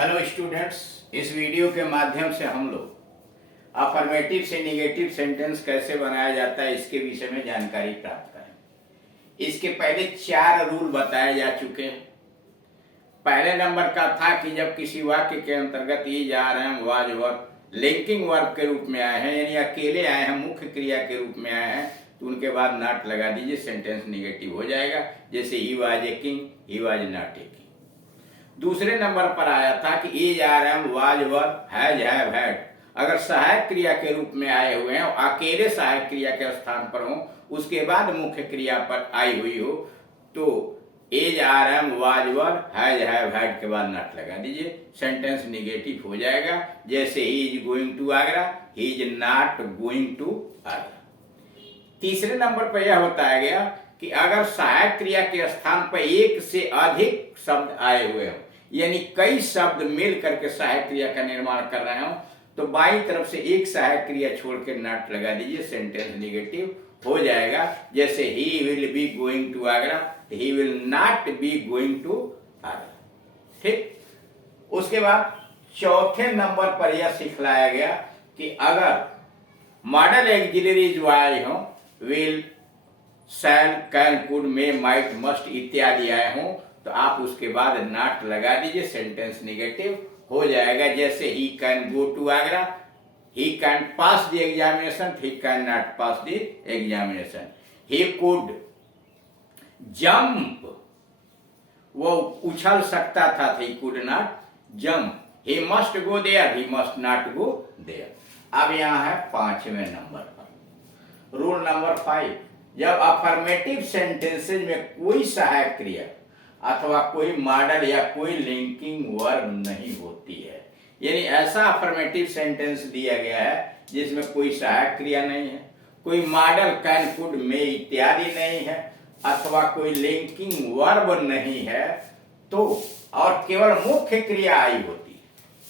Hello students, इस video के माध्यम से हम लोग अफर्मेटिव से निगेटिव सेंटेंस कैसे बनाया जाता है इसके विषय में जानकारी प्राप्त करें। इसके पहले 4 रूल बताए जा चुके हैं। पहले नंबर का था कि जब किसी वाक्य के अंतर्गत ये जा रहे हैं वाज वर्ब लिंकिंग वर्ब के रूप में आए हैं, यानी अकेले आए हैं, मुख्य क्रिया के रूप में आए हैं, तो उनके बाद नॉट लगा दीजिए, सेंटेंस निगेटिव हो जाएगा। जैसे he was a king, he was not a king. दूसरे नंबर पर आया था कि is are am was verb has have had, अगर सहायक क्रिया के रूप में आए हुए हैं और अकेले सहायक क्रिया के स्थान पर हो, उसके बाद मुख्य क्रिया पर आई हुई हो, तो is are am was verb has have had के बाद नॉट लगा दीजिए, सेंटेंस निगेटिव हो जाएगा। जैसे he is going to Agra, he is not going to Agra. तीसरे नंबर पर यह बताया गया कि अगर सहायक क्रिया के स्थान पर एक से अधिक शब्द आए हुए हों, यानी कई शब्द मिल करके सहायक क्रिया का निर्माण कर रहे हो, तो बाईं तरफ से एक सहायक क्रिया छोड़ के नॉट लगा दीजिए, सेंटेंस निगेटिव हो जाएगा। जैसे he will be going to Agra, he will not be going to Agra. ठीक। उसके बाद चौथे नंबर पर यह सिखलाया गया कि अगर मॉडल एक्सिलरीज वाले हो, will, shall, can, could, may, might, must इत्यादि आए हों, तो आप उसके बाद नॉट लगा दीजिए, सेंटेंस निगेटिव हो जाएगा। जैसे he can go to Agra, he can pass the examination, he can not pass the examination. He could jump, वो उछल सकता था, he could not jump. He must go there, he must not go there. अब यहां है 5वें number पर rule number 5। जब अफर्मेटिव सेंटेंसेज में कोई सहायक क्रिया अथवा कोई मॉडल या कोई लिंकिंग वर्ब नहीं होती है, यानी ऐसा अफर्मेटिव सेंटेंस दिया गया है जिसमें कोई सहायक क्रिया नहीं है, कोई मॉडल कैन, कुड, मे इत्यादि नहीं है, अथवा कोई लिंकिंग वर्ब नहीं है, तो और केवल मुख्य क्रिया आई होती है,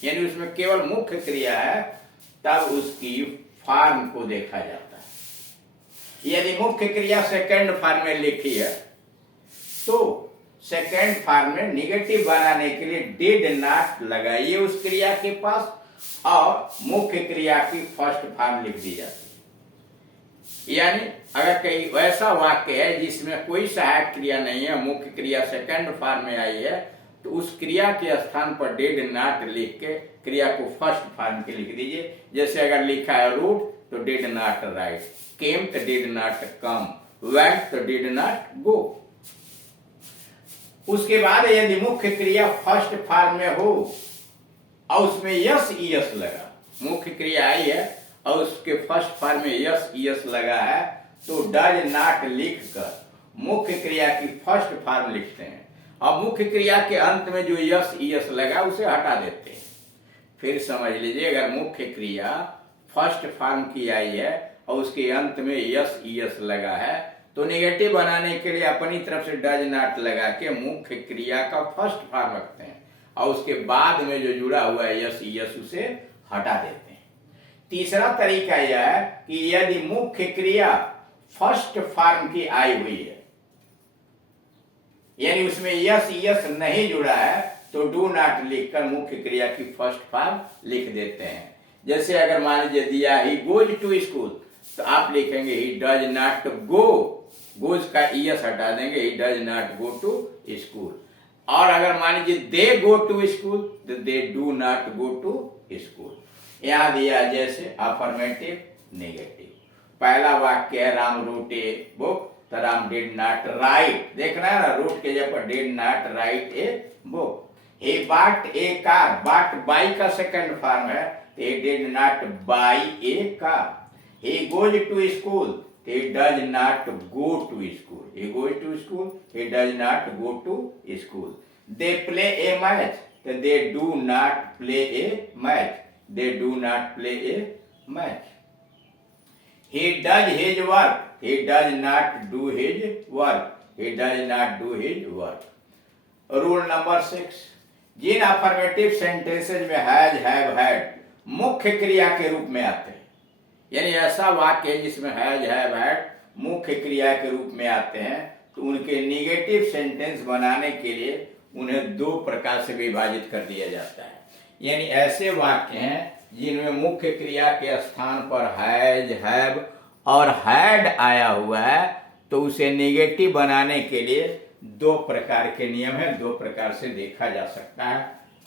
यानी उसमें केवल मुख्य क्रिया है, तब उसकी फॉर्म को देखा जाता है। यदि मुख्य क्रिया सेकंड फॉर्म में लिखी है, तो सेकेंड फॉर्म में निगेटिव बनाने के लिए डिड नॉट लगाइए उस क्रिया के पास, और मुख्य क्रिया की फर्स्ट फॉर्म लिख दी जाती है। यानी अगर कहीं वैसा वाक्य है जिसमें कोई सहायक क्रिया नहीं है, मुख्य क्रिया सेकेंड फॉर्म में आई है, तो उस क्रिया के स्थान पर डिड नॉट लिख के क्रिया को फर्स्ट फॉर्म के लिख दीजिए। जैसे अगर लिखा है रूट, तो डिड नॉट राइट, केम तो डिड नॉट कम, वेंट तो डिड नॉट गो। उसके बाद यदि मुख्य क्रिया फर्स्ट फॉर्म में हो और उसमें यस ईएस लगा, मुख्य क्रिया आई है और उसके फर्स्ट फॉर्म में यस ईएस लगा है, तो डज नॉट लिखकर मुख्य क्रिया की फर्स्ट फॉर्म लिखते हैं, और मुख्य क्रिया के अंत में जो यस ईएस लगा उसे हटा देते हैं। फिर समझ लीजिए, अगर मुख्य क्रिया फर्स्ट फॉर्म की आई है और उसके अंत में यस ईएस लगा है, तो नेगेटिव बनाने के लिए अपनी तरफ से डज नॉट लगा के मुख्य क्रिया का फर्स्ट फॉर्म रखते हैं, और उसके बाद में जो जुड़ा हुआ है यस ईएस उसे हटा देते हैं। तीसरा तरीका यह है कि यदि मुख्य क्रिया फर्स्ट फॉर्म की आई हुई है, यानी उसमें यस ईएस नहीं जुड़ा है, तो डू नॉट लिखकर मुख्य क्रिया की फर्स्ट फॉर्म लिख देते हैं। जैसे अगर मान लीजिए दिया ही गोज टू स्कूल, तो आप लिखेंगे he does not go, goes का ईएस हटा देंगे, he does not go to school. और अगर मान लीजिए दे गो टू स्कूल, तो they do not go to school. यहां दिया जैसे अफर्मेटिव निगेटिव। पहला वाक्य है राम रोट ए बुक, तो राम डिड नॉट राइट, देखना है ना, रूट के जगह पर did not right a book. He bought a car, bot by का सेकंड फॉर्म है, तो he did not buy a car. He goes to school, he does not go to school. He goes to school, he does not go to school. They play a match, they do not play a match. They do not play a match. He does his work, he does not do his work. He does not do his work. Rule number 6. Jin affirmative sentences में has, have, had मुख्य क्रिया के रूप में आते हैं, यानी ऐसा वाक्य जिसमें हैज, हैव, हैड मुख्य क्रिया के रूप में आते हैं, तो उनके निगेटिव सेंटेंस बनाने के लिए उन्हें 2 प्रकार से विभाजित कर दिया जाता है। यानी ऐसे वाक्य हैं जिनमें मुख्य क्रिया के स्थान पर हैज, हैव और हैड आया हुआ है, तो उसे नेगेटिव बनाने के लिए दो प्रकार के नियम है, दो प्रकार से देखा जा सकता है।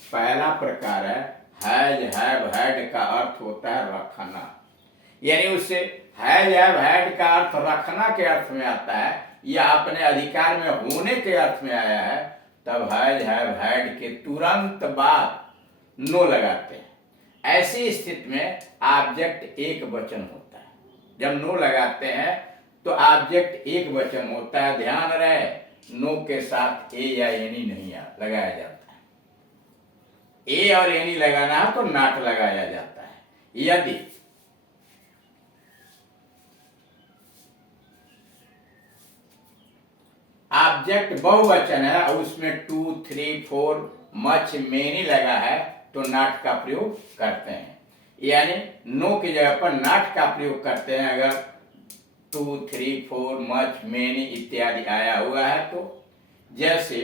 पहला प्रकार है हैज, हैव, हैड का अर्थ होता है रखना, यानी उससे हैज, हैव, हैड का अर्थ रखना के अर्थ में आता है या अपने अधिकार में होने के अर्थ में आया है, तब हैज, हैव, हैड के तुरंत बाद नो लगाते हैं। ऐसी स्थिति में ऑब्जेक्ट एक वचन होता है। जब नो लगाते हैं तो ऑब्जेक्ट एक वचन होता है। ध्यान रहे, नो के साथ ए या एनी नहीं लगाया जाता है। ए और एनी लगाना है तो नॉट लगाया जाता है। यदि ऑब्जेक्ट बहुवचन है और उसमें 2, 3, 4 मच, मेनी लगा है तो नॉट का प्रयोग करते हैं। यानी नो की जगह पर नॉट का प्रयोग करते हैं अगर 2, 3, 4 मच, मेनी इत्यादि आया हुआ है तो। जैसे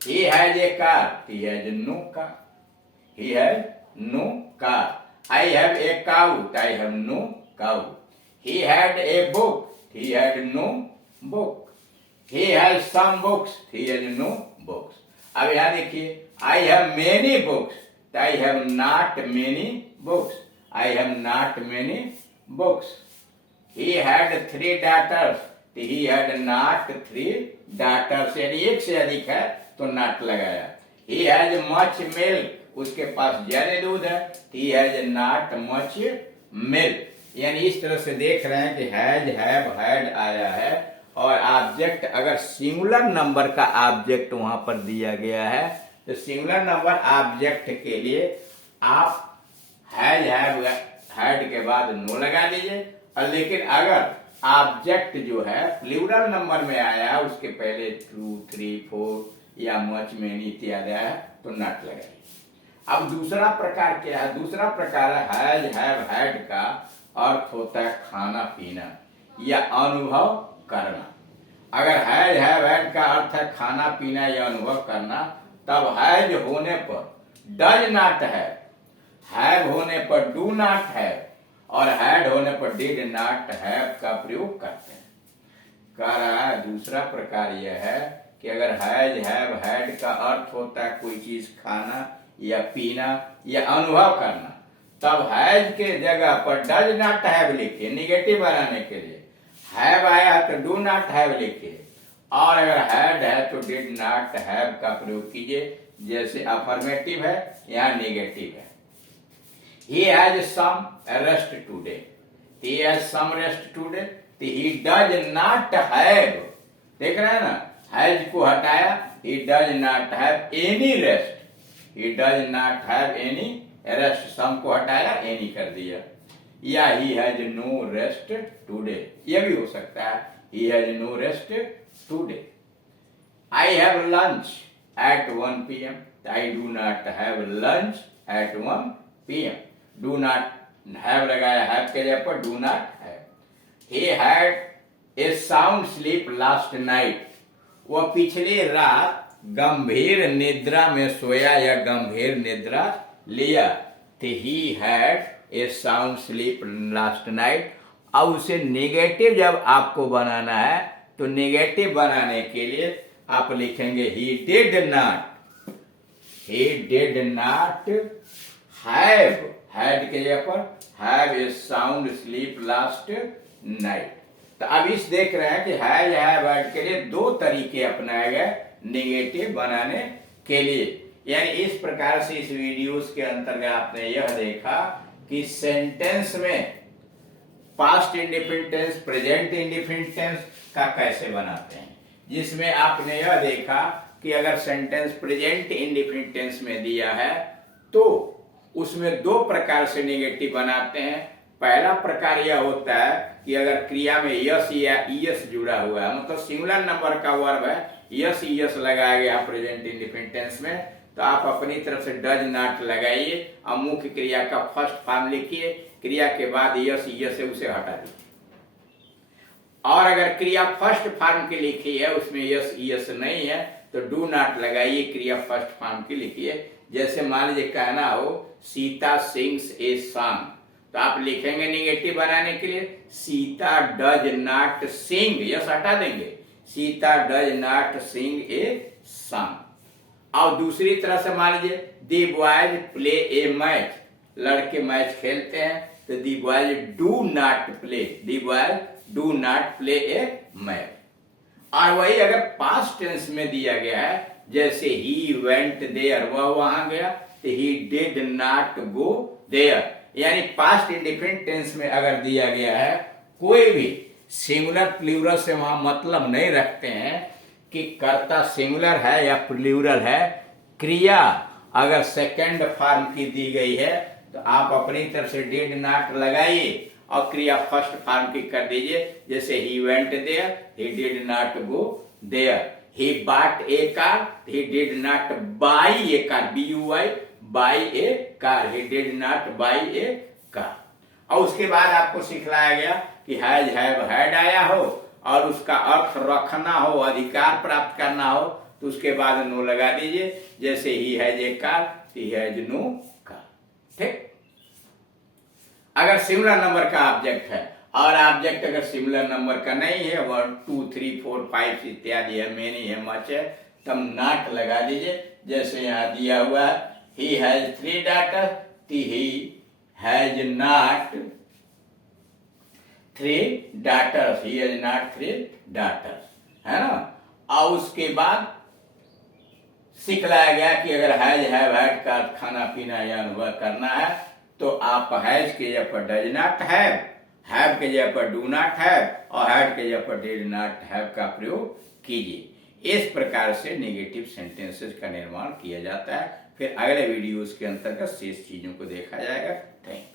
he has a car, he has no car, he has no car. I have a cow, I have no cow. He had a book, he had no book. He has some books, he has no books. अब यहाँ देखिए, I have many books, I have not many books. I have not many books. He had 3 daughters, he had not 3 daughters. यानी एक से अधिक है तो not लगाया। He has much milk, उसके पास ज्यादा दूध है। He has not much milk. यानी इस तरह से देख रहे हैं कि हैज, हैव, हैड आया है और ऑब्जेक्ट अगर सिंगुलर नंबर का ऑब्जेक्ट वहां पर दिया गया है तो सिंगुलर नंबर ऑब्जेक्ट के लिए आप हैज, हैव, हैड के बाद नो लगा दीजिए। और लेकिन अगर ऑब्जेक्ट जो है प्लूरल नंबर में आया है उसके पहले 2, 3, 4 या मच, मेनी इत्यादि आया तो नॉट लगाइए। अब दूसरा प्रकार क्या है? दूसरा प्रकार है हैज, हैव, हैड का अर्थ होता है खाना पीना या अनुभव करना। अगर हैज, हैव, हैड का अर्थ है खाना पीना या अनुभव करना, तब हैज होने पर डज नॉट हैव होने पर डू नॉट हैव और हैड होने पर डिड नॉट हैव का प्रयोग करते हैं। कह रहा है दूसरा प्रकार यह है कि अगर हैज, हैव, हैड का अर्थ होता है कोई चीज खाना या पीना या अनुभव करना, तब हैज के जगह पर डज नॉट हैव लिखिए निगेटिव बनाने के लिए। हैव आया है तो डू नॉट हैव लिखिए और अगर हैड है तो डिड नॉट हैव का प्रयोग कीजिए। जैसे अफर्मेटिव है, यहाँ नेगेटिव है। He has some rest today. He has some rest today. He does not have. देख रहे हैं ना, हैज को हटाया, he does not have any rest. He does not have any rest. some को हटाया, any कर दिया। या he has no rest today. यह भी हो सकता है, he has no rest today. I have lunch at 1 p.m. I do not have lunch at 1 p.m. Do not have लगाया, हैव के जगह पर do not have. He had a sound sleep last night, वह पिछली रात गंभीर निद्रा में सोया या गंभीर निद्रा लिया। तो he had a sound sleep last night. अब उसे नेगेटिव जब आपको बनाना है तो नेगेटिव बनाने के लिए आप लिखेंगे ही डिड नॉट हैव, हैड के जगह पर have a sound sleep last night. तो अब इस देख रहे हैं कि हैज, हैव, हैड के लिए दो तरीके अपनाए गए नेगेटिव बनाने के लिए। यानी इस प्रकार से इस वीडियोस के अंतर्गत आपने यह देखा कि सेंटेंस में past indefinite tense, present indefinite tense का कैसे बनाते हैं, जिसमें आपने यह देखा कि अगर सेंटेंस प्रेजेंट इंडेफिनिट टेंस में दिया है तो उसमें दो प्रकार से नेगेटिव बनाते हैं। पहला प्रकार यह होता है कि अगर क्रिया में यस या ईएस जुड़ा हुआ है, मतलब सिंगुलर नंबर का वर्ब है, यस ईएस लगाया गया प्रेजेंट इंडेफिनिट टेंस में, तो आप अपनी तरफ से डज नॉट लगाइए और मुख्य क्रिया का फर्स्ट फॉर्म लिखिए, क्रिया के बाद यस ईएस है उसे हटा दीजिए। और अगर क्रिया फर्स्ट फॉर्म की लिखी है उसमें यस ईएस नहीं है तो डू नॉट लगाइए, क्रिया फर्स्ट फॉर्म की लिखिए। जैसे मान लीजिए कहना हो सीता सिंग्स ए सॉन्ग। तो आप लिखेंगे निगेटिव बनाने के लिए Sita does not sing, yes हटा देंगे, Sita does not sing a song. और दूसरी तरह से मान लीजिए the boys play a match, लड़के मैच खेलते हैं, तो the boys do not play, the boys do not play a match. और वही अगर पास्ट टेंस में दिया गया है, जैसे ही वेंट देयर, वह वहां गया, तो he did not go there, यानी पास्ट इंडिफिनिट टेंस में अगर दिया गया है, कोई भी सिंगुलर प्लूरल से वहां मतलब नहीं रखते हैं कि कर्ता सिंगुलर है या प्लूरल है। क्रिया अगर सेकंड फॉर्म की दी गई है तो आप अपनी तरफ से डिड नॉट लगाइए और क्रिया फर्स्ट फॉर्म की कर दीजिए, जैसे he went there, he did not go there, he bought a car, he did not buy a car, BUY buy a car, he did not buy a car. और उसके बाद आपको सिखलाया गया कि हैज हैव हैड आया हो और उसका अर्थ रखना हो, अधिकार प्राप्त करना हो, तो उसके बाद नो लगा दीजिए, जैसे he has a car, he has no car. ठीक। अगर सिमिलर नंबर का ऑब्जेक्ट है और ऑब्जेक्ट अगर सिमिलर नंबर का नहीं है, 1 2 3 4 5 इत्यादि है, मेनी है, मच है, तब नॉट लगा दीजिए, जैसे यहाँ दिया हुआ है he has 3 daughters, he has not 3 daughters, he has not 3 daughters, है ना। और उसके बाद सिखलाया गया कि अगर हैज हैव हैड का खाना पीना या अनुभव करना है तो आप हैज के जगह पर डज नॉट हैव के जगह पर डू नॉट हैव और हैड के जगह पर डिड नॉट हैव का प्रयोग कीजिए। इस प्रकार से नेगेटिव सेंटेंसेस का निर्माण किया जाता है। फिर अगले वीडियोस के अंतर्गत शेष चीजों को देखा जाएगा। Thank you.